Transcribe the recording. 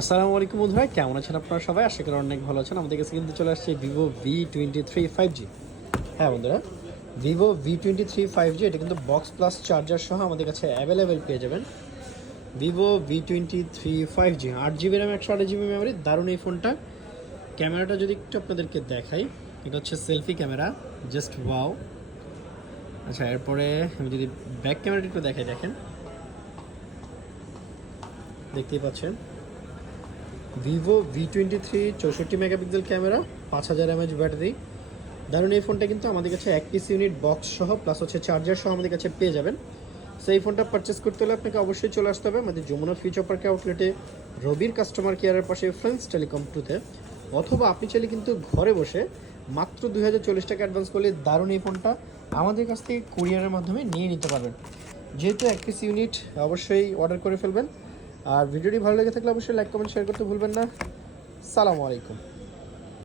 আসসালামু আলাইকুম বন্ধু ভাই, কেমন আছেন আপনারা সবাই? আশা করি অনেক ভালো আছেন। আমাদের কাছে কিন্তু চলে আসছে ভিভো V23 5G। হ্যাঁ বন্ধুরা, ভিভো V23 5G এটা কিন্তু বক্স প্লাস চার্জার সহ আমাদের কাছে অ্যাভেলেবেল পেয়ে যাবেন। Vivo V23 5G 8GB RAM 128GB memory, দারুণ এই ফোনটা। ক্যামেরাটা যদি একটু আপনাদেরকে দেখাই, এটা হচ্ছে সেলফি ক্যামেরা, জাস্ট ওয়াও। আচ্ছা, এরপরে আমি যদি ব্যাক ক্যামেরাটা একটু দেখাই, দেখেন, দেখতেই পাচ্ছেন Vivo V23 64 megapixel camera, 5000 mAh battery. দারুণ এই ফোনটা কিন্তু আমাদের কাছে এক পিস ইউনিট বক্স সহ প্লাস হচ্ছে চার্জার সহ আমাদের কাছে পেয়ে যাবেন। সো এই ফোনটা পারচেস করতে হলে আপনাকে অবশ্যই চলে আসতে হবে আমাদের যমুনা ফিউচার পার্ক আউটলেটে, রবির কাস্টমার কেয়ারের পাশে ফ্রেন্ডস টেলিকম টুতে। অথবা আপনি চাইলে কিন্তু ঘরে বসে মাত্র 2040 টাকা অ্যাডভান্স করলে দারুণ এই ফোনটা আমাদের কাছ থেকে কুরিয়ারের মাধ্যমে নিয়ে নিতে পারবেন। যেহেতু এক পিস ইউনিট, অবশ্যই অর্ডার করে ফেলবেন। আর ভিডিওটি ভালো লেগে থাকলে অবশ্যই লাইক কমেন্ট শেয়ার করতে ভুলবেন না। সালামু আলাইকুম।